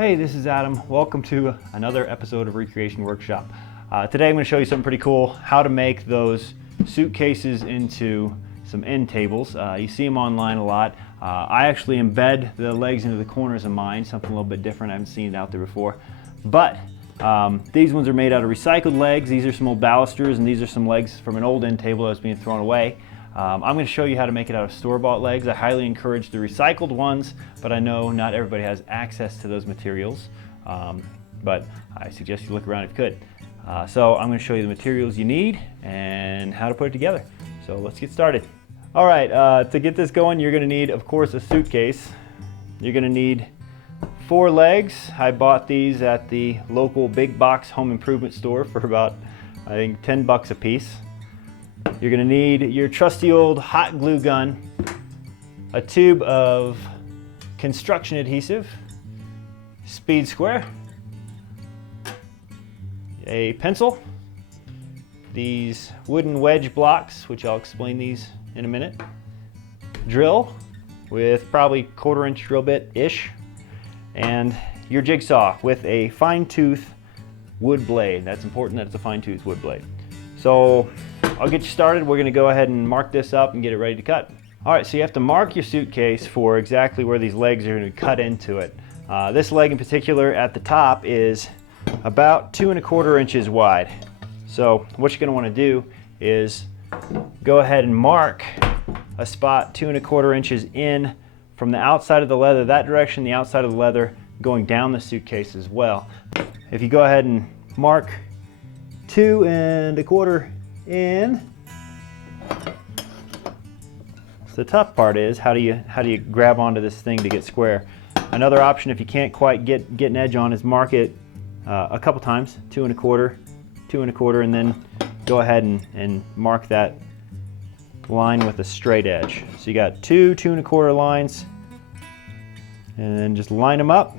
Hey, this is Adam. Welcome to another episode of Recreation Workshop. Today I'm going to show you something pretty cool, how to make those suitcases into some end tables. You see them online a lot. I actually embed the legs into the corners of mine, something a little bit different. I haven't seen it out there before. But these ones are made out of recycled legs. These are some old balusters, and these are some legs from an old end table that was being thrown away. I'm going to show you how to make it out of store-bought legs. I highly encourage the recycled ones, but I know not everybody has access to those materials. But I suggest you look around if you could. So I'm going to show you the materials you need and how to put it together. So let's get started. All right, to get this going, you're going to need, of course, a suitcase. You're going to need 4 legs. I bought these at the local big box home improvement store for about, I think, 10 bucks a piece. You're going to need your trusty old hot glue gun, a tube of construction adhesive, speed square, a pencil, these wooden wedge blocks, which I'll explain these in a minute, drill with probably 1/4 inch drill bit-ish, and your jigsaw with a fine tooth wood blade. That's important that it's a fine tooth wood blade. So I'll get you started. We're going to go ahead and mark this up and get it ready to cut. All right, so you have to mark your suitcase for exactly where these legs are going to cut into it. This leg in particular at the top is about 2 1/4 inches wide. So what you're going to want to do is go ahead and mark a spot 2 1/4 inches in from the outside of the leather, that direction, the outside of the leather going down the suitcase as well. If you go ahead and mark 2 1/4 in. So the tough part is how do you grab onto this thing to get square. Another option, if you can't quite get an edge on, is mark it a couple times, 2 1/4, 2 1/4, and then go ahead and mark that line with a straight edge. So you got 2 2 1/4 lines, and then just line them up.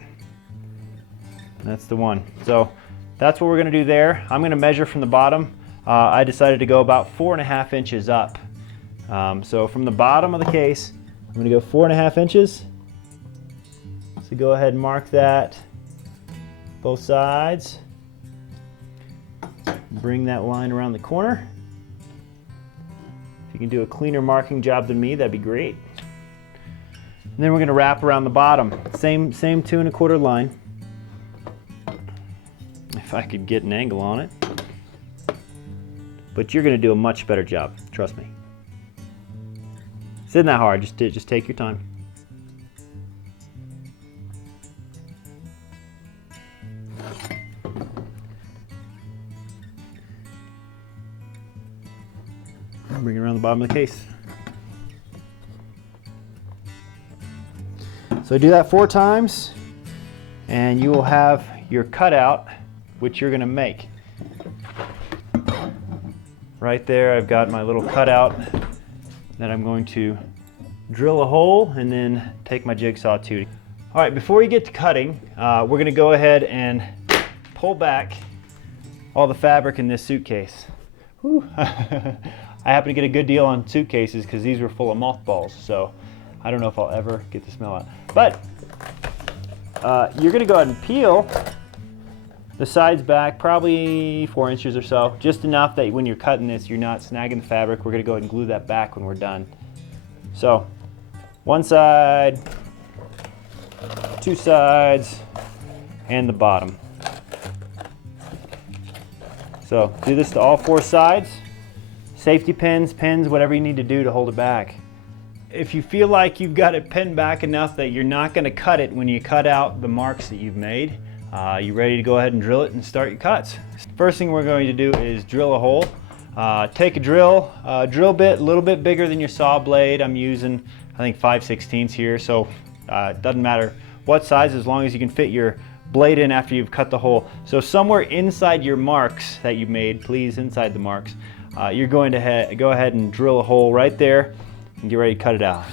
That's the one. So that's what we're going to do there. I'm going to measure from the bottom. I decided to go about 4 1/2 inches up. So from the bottom of the case, I'm going to go 4 1/2 inches. So go ahead and mark that both sides. Bring that line around the corner. If you can do a cleaner marking job than me, that'd be great. And then we're going to wrap around the bottom. Same 2 1/4 line. If I could get an angle on it. But you're going to do a much better job, trust me. This isn't that hard, just take your time. Bring it around the bottom of the case. So do that 4 times, and you will have your cutout, which you're going to make. Right there, I've got my little cutout that I'm going to drill a hole and then take my jigsaw to. All right, before you get to cutting, we're going to go ahead and pull back all the fabric in this suitcase. Whew. I happen to get a good deal on suitcases because these were full of mothballs, so I don't know if I'll ever get the smell out. But you're going to go ahead and peel the sides back probably 4 inches or so, just enough that when you're cutting this, you're not snagging the fabric. We're going to go ahead and glue that back when we're done. So, one side, 2 sides, and the bottom. So, do this to all 4 sides. Safety pins, whatever you need to do to hold it back. If you feel like you've got it pinned back enough that you're not going to cut it when you cut out the marks that you've made, you ready to go ahead and drill it and start your cuts. First thing we're going to do is drill a hole. Take a drill bit a little bit bigger than your saw blade. I'm using, I think, 5/16 here, so it doesn't matter what size as long as you can fit your blade in after you've cut the hole. So somewhere inside your marks that you've made, please, inside the marks, you're going to go ahead and drill a hole right there and get ready to cut it out.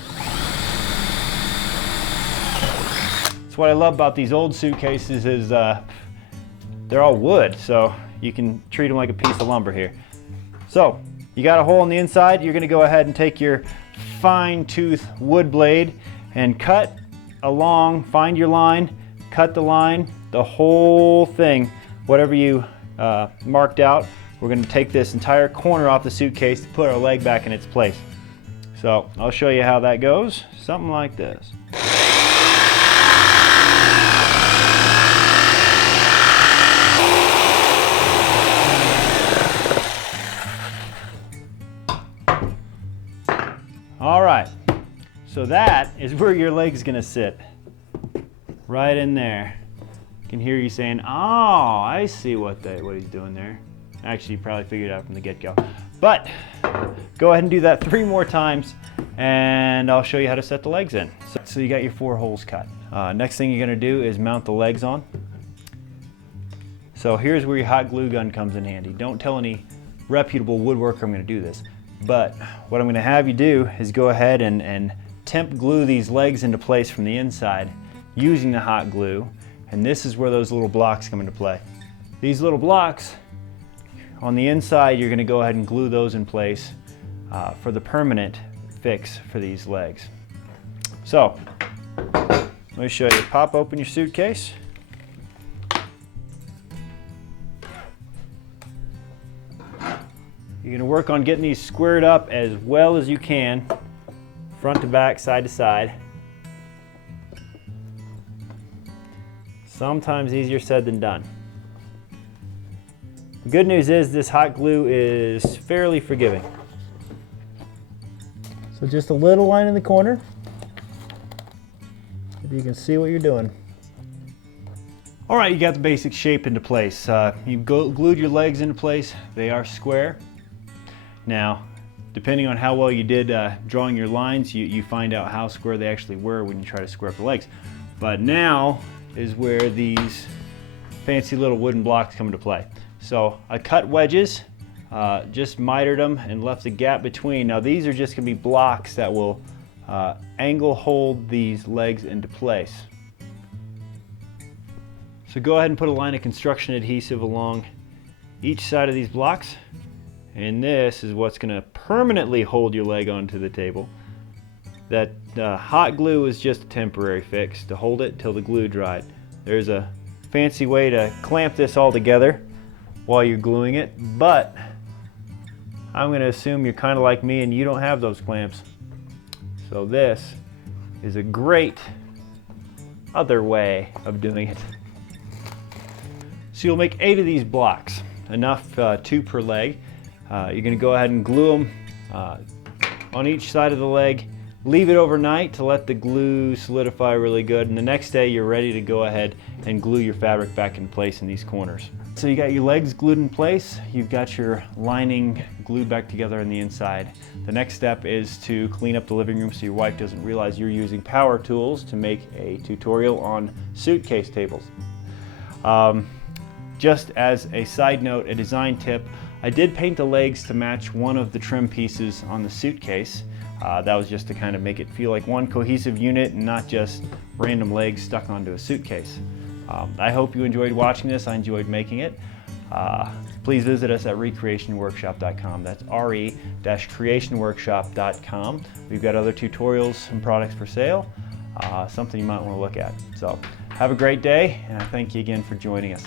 What I love about these old suitcases is they're all wood, so you can treat them like a piece of lumber here. So you got a hole on the inside. You're going to go ahead and take your fine tooth wood blade and cut along, find your line, cut the line, the whole thing, whatever you marked out. We're going to take this entire corner off the suitcase to put our leg back in its place. So I'll show you how that goes. Something like this. All right, so that is where your leg's gonna sit, right in there. I can hear you saying, oh, I see what he's doing there. Actually, you probably figured it out from the get-go. But go ahead and do that 3 more times, and I'll show you how to set the legs in. So you got your 4 holes cut. Next thing you're gonna do is mount the legs on. So here's where your hot glue gun comes in handy. Don't tell any reputable woodworker I'm gonna do this. But what I'm going to have you do is go ahead and temp glue these legs into place from the inside using the hot glue, and this is where those little blocks come into play. These little blocks on the inside, you're going to go ahead and glue those in place for the permanent fix for these legs. So let me show you. Pop open your suitcase. You're going to work on getting these squared up as well as you can, front to back, side to side. Sometimes easier said than done. The good news is this hot glue is fairly forgiving. So just a little line in the corner. If you can see what you're doing. All right, you got the basic shape into place. You've glued your legs into place. They are square. Now, depending on how well you did drawing your lines, you find out how square they actually were when you try to square up the legs. But now is where these fancy little wooden blocks come into play. So I cut wedges, just mitered them and left a gap between. Now these are just going to be blocks that will angle hold these legs into place. So go ahead and put a line of construction adhesive along each side of these blocks. And this is what's going to permanently hold your leg onto the table. That hot glue is just a temporary fix to hold it till the glue dried. There's a fancy way to clamp this all together while you're gluing it, but I'm going to assume you're kind of like me and you don't have those clamps. So this is a great other way of doing it. So you'll make 8 of these blocks, enough 2 per leg. You're going to go ahead and glue them on each side of the leg. Leave it overnight to let the glue solidify really good, and the next day you're ready to go ahead and glue your fabric back in place in these corners. So you got your legs glued in place, you've got your lining glued back together on the inside. The next step is to clean up the living room so your wife doesn't realize you're using power tools to make a tutorial on suitcase tables. Just as a side note, a design tip, I did paint the legs to match one of the trim pieces on the suitcase. That was just to kind of make it feel like one cohesive unit and not just random legs stuck onto a suitcase. I hope you enjoyed watching this. I enjoyed making it. Please visit us at recreationworkshop.com. That's re-creationworkshop.com. We've got other tutorials and products for sale, something you might want to look at. So have a great day, and I thank you again for joining us.